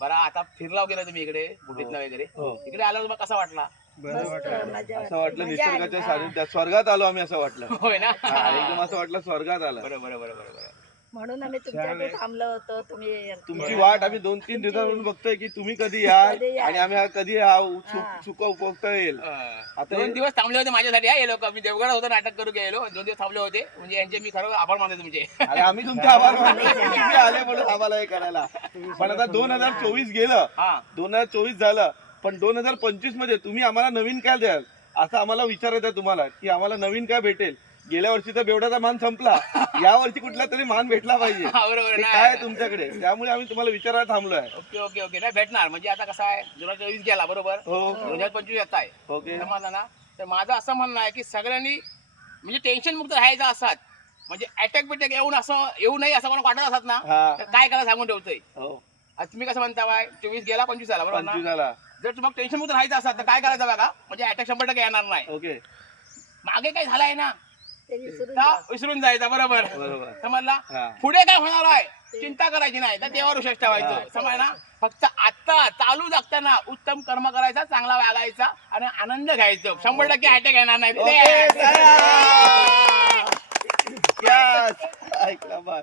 बरं आता फिरलाव गेला तुम्ही इकडे बुटीतला वगैरे इकडे आल्यावर तुम्हाला कसा वाटला? असं वाटलं निसर्गाच्या सानिध्यात स्वर्गात आलो आम्ही असं वाटलं. होय ना एकदम असं वाटलं स्वर्गात आला. बरोबर म्हणून आम्ही तुमच्याकडे थांबलो होतो. तुम्ही तुमची वाट आम्ही 2-3 दिवसांपासून बघतोय की तुम्ही कधी याल आणि आम्ही कधी हा सुख उपभोगता येईल. आता 2 दिवस थांबले होते माझ्यासाठी हे लोक. मी देवगडात होतो नाटक करू गेलो 2 दिवस थांबले होते म्हणजे यांचे मी खरं आभार मानतो तुमचे. आणि आम्ही तुमचे आभार मानतो तुम्ही आले म्हणून आम्हाला हे करायला. पण आता 2024 गेलं 2024 झालं पण 2025 मध्ये तुम्ही आम्हाला नवीन काय द्याल असं आम्हाला विचारायचं तुम्हाला की आम्हाला नवीन काय भेटेल. गेल्या वर्षीचा बेवड्याचा मान संपला या वर्षी कुठला तरी मान भेटला पाहिजे. बरोबर काय तुमच्याकडे त्यामुळे आम्ही तुम्हाला विचारायला थांबलोय. ओके नाही भेटणार म्हणजे आता कसं आहे 2024 गेला बरोबर 2025 येत आहे. ओके समजलं ना. तर माझं असं म्हणणं आहे की सगळ्यांनी म्हणजे टेन्शन मुक्त राहायचं असतात म्हणजे अटॅक बिटॅक येऊ नये असं मला वाटत असतात ना तर काय करायला सांगून ठेवतोय. तुम्ही कसं म्हणता बाय 24 गेला 25 आला बरोबर ना. जर तुम्हाला टेन्शन मुक्त राहायचं असतात तर काय करायचं बघा म्हणजे अटॅक 100% येणार नाही. ओके मागे काय झालंय ना विसरून विसरून जायचं बरोबर समजला. पुढे काय होणार आहे चिंता करायची नाही तर देवावर विश्वास ठेवायचं समज ना. फक्त आता चालू जगताना उत्तम कर्म करायचा चांगला वागायचा आणि आनंद घ्यायचा 100% अटॅक येणार नाही. ऐकला बा.